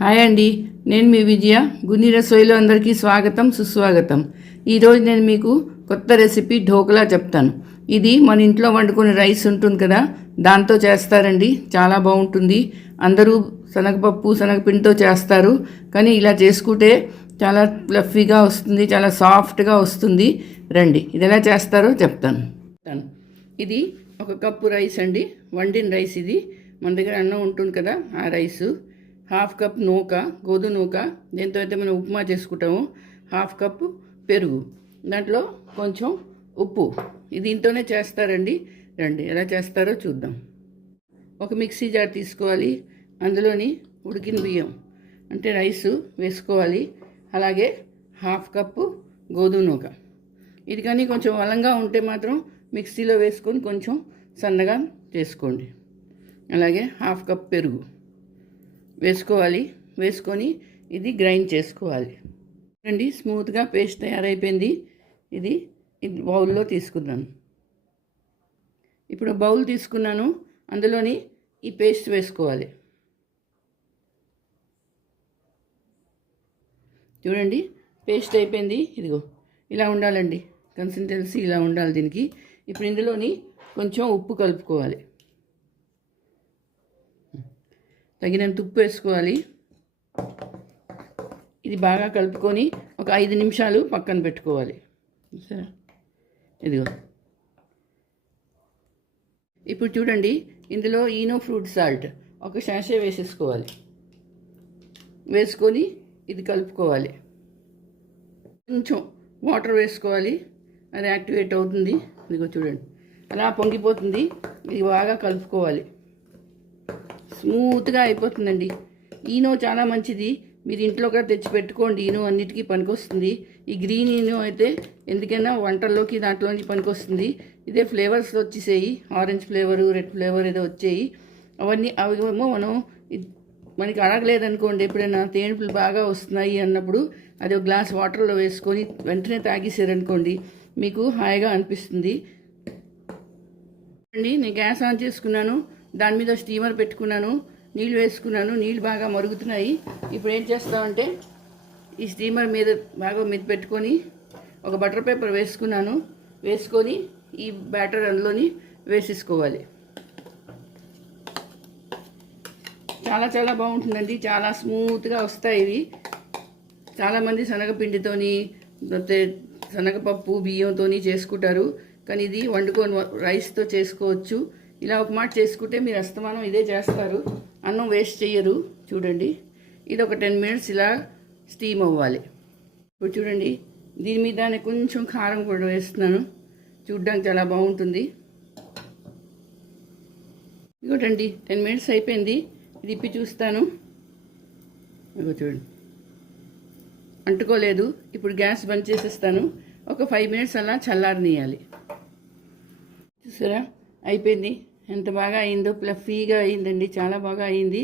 Hi అండి, నేను మీ విజయ. గున్ని రసోయిలో అందరికీ స్వాగతం, సుస్వాగతం. ఈరోజు నేను మీకు కొత్త రెసిపీ ఢోక్లా చెప్తాను. ఇది మన ఇంట్లో వండుకునే రైస్ ఉంటుంది కదా, దాంతో చేస్తారండి. చాలా బాగుంటుంది. అందరూ శనగపప్పు శనగపిండితో చేస్తారు, కానీ ఇలా చేసుకుంటే చాలా ఫ్లఫీగా వస్తుంది, చాలా సాఫ్ట్గా వస్తుంది. రండి, ఇది ఎలా చేస్తారో చెప్తాను. ఇది 1 కప్పు రైస్ అండి, వండిన రైస్. ఇది మన దగ్గర అన్నం ఉంటుంది కదా, ఆ రైసు. 1/2 కప్ నూక, గోధుమ నూక, దీంతో అయితే మనం ఉప్మా చేసుకుంటాము. 1/2 కప్పు పెరుగు, దాంట్లో కొంచెం ఉప్పు. దీంతోనే చేస్తారండి. రండి ఎలా చేస్తారో చూద్దాం. ఒక మిక్సీ జార్ తీసుకోవాలి, అందులోని ఉడికిన బియ్యం అంటే రైసు వేసుకోవాలి. అలాగే 1/2 కప్పు గోధుమ నూక. ఇది కానీ కొంచెం బలంగా ఉంటే మాత్రం మిక్సీలో వేసుకొని కొంచెం సన్నగా చేసుకోండి. అలాగే 1/2 కప్ పెరుగు వేసుకోవాలి. వేసుకొని ఇది గ్రైండ్ చేసుకోవాలి. చూడండి, స్మూత్గా పేస్ట్ తయారైపోయింది. ఇది బౌల్లో తీసుకున్నాను. ఇప్పుడు బౌల్ తీసుకున్నాను, అందులోని ఈ పేస్ట్ వేసుకోవాలి. చూడండి, పేస్ట్ అయిపోయింది. ఇదిగో ఇలా ఉండాలండి, కన్సిస్టెన్సీ ఇలా ఉండాలి దీనికి. ఇప్పుడు ఇందులోని కొంచెం ఉప్పు కలుపుకోవాలి. తగినంత ఉప్పు వేసుకోవాలి. ఇది బాగా కలుపుకొని ఒక 5 నిమిషాలు పక్కన పెట్టుకోవాలి. సరే, ఇదిగో. ఇప్పుడు చూడండి, ఇందులో ఈనో ఫ్రూట్ సాల్ట్ ఒక శాషే వేసేసుకోవాలి. వేసుకొని ఇది కలుపుకోవాలి. కొంచెం వాటర్ వేసుకోవాలి, అది యాక్టివేట్ అవుతుంది. ఇదిగో చూడండి, అలా పొంగిపోతుంది. ఇది బాగా కలుపుకోవాలి. స్మూత్గా అయిపోతుందండి. ఈనో చాలా మంచిది, మీరు ఇంట్లో కూడా తెచ్చి పెట్టుకోండి. ఈనో అన్నిటికీ పనికొస్తుంది. ఈ గ్రీన్ ఈనో అయితే ఎందుకైనా వంటల్లోకి దాంట్లోంచి పనికొస్తుంది. ఇదే ఫ్లేవర్స్ వచ్చేసాయి, ఆరెంజ్ ఫ్లేవరు, రెడ్ ఫ్లేవర్ ఏదో వచ్చాయి. అవేమో మనకి అడగలేదనుకోండి, ఎప్పుడైనా తేనుపులు బాగా వస్తున్నాయి అన్నప్పుడు అది ఒక గ్లాస్ వాటర్లో వేసుకొని వెంటనే తాగేసారనుకోండి, మీకు హాయిగా అనిపిస్తుంది. అండి, నేను గ్యాస్ ఆన్ చేసుకున్నాను, దాని మీద స్టీమర్ పెట్టుకున్నాను, నీళ్ళు వేసుకున్నాను. నీళ్ళు బాగా మరుగుతున్నాయి. ఇప్పుడు ఏం చేస్తామంటే ఈ స్టీమర్ మీద బాగా పెట్టుకొని ఒక బటర్ పేపర్ వేసుకున్నాను. వేసుకొని ఈ బ్యాటర్ అందులోని వేసేసుకోవాలి. చాలా చాలా బాగుంటుందండి, చాలా స్మూత్గా వస్తాయి ఇవి. చాలామంది శనగపిండితోని శనగపప్పు బియ్యంతోని చేసుకుంటారు, కానీ ఇది వండుకొని రైస్తో చేసుకోవచ్చు. ఇలా ఒక మాట చేసుకుంటే మీరు అస్తమానం ఇదే చేస్తారు, అన్నం వేస్ట్ చెయ్యరు. చూడండి, ఇది ఒక 10 మినిట్స్ ఇలా స్టీమ్ అవ్వాలి. ఇప్పుడు చూడండి, దీని మీద కొంచెం కారం కూడా వేస్తున్నాను, చూడ్డానికి చాలా బాగుంటుంది. ఇదిగోటండి, 10 మినిట్స్ అయిపోయింది. ఇది ఇప్పి చూస్తాను. ఇదిగో చూడండి, అంటుకోలేదు. ఇప్పుడు గ్యాస్ బంద్ చేసేస్తాను. ఒక 5 మినిట్స్ అలా చల్లారనియాలి. చూసారా, అయిపోయింది. ఎంత బాగా అయిందో, ఫ్లఫీగా అయిందండి, చాలా బాగా అయింది.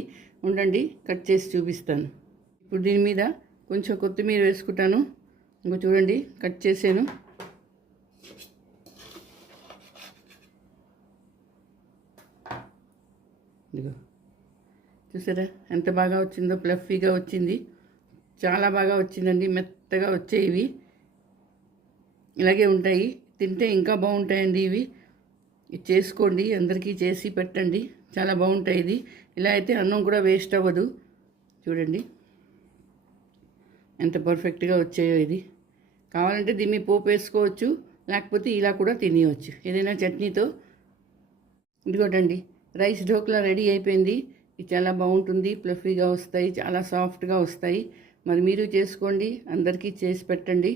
ఉండండి, కట్ చేసి చూపిస్తాను. ఇప్పుడు దీని మీద కొంచెం కొత్తిమీర వేసుకుంటాను. ఇంకో చూడండి, కట్ చేసాను. ఇదిగో చూసారా ఎంత బాగా వచ్చిందో, ఫ్లఫీగా వచ్చింది. చాలా బాగా వచ్చిందండి, మెత్తగా వచ్చేవి. ఇలాగే ఉంటాయి, తింటే ఇంకా బాగుంటాయండి ఇవి. ఇది చేసుకోండి, అందరికీ చేసి పెట్టండి, చాలా బాగుంటాయి. ఇది ఇలా అయితే అన్నం కూడా వేస్ట్ అవ్వదు. చూడండి ఎంత పర్ఫెక్ట్గా వచ్చాయో. ఇది కావాలంటే దీన్ని పోపు వేసుకోవచ్చు, లేకపోతే ఇలా కూడా తినేయచ్చు ఏదైనా చట్నీతో. ఇదిగోటండి, రైస్ ఢోక్లా రెడీ అయిపోయింది. ఇది చాలా బాగుంటుంది, ఫ్లఫీగా వస్తాయి, చాలా సాఫ్ట్గా వస్తాయి. మరి మీరు చేసుకోండి, అందరికీ చేసి పెట్టండి.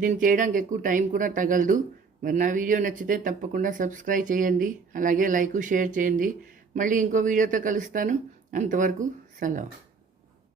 దీన్ని చేయడానికి ఎక్కువ టైం కూడా తగలదు. మరి నా వీడియో నచ్చితే తప్పకుండా సబ్స్క్రైబ్ చేయండి, అలాగే లైక్ షేర్ చేయండి. మళ్ళీ ఇంకో వీడియోతో కలుస్తాను. అంతవరకు సెలవు.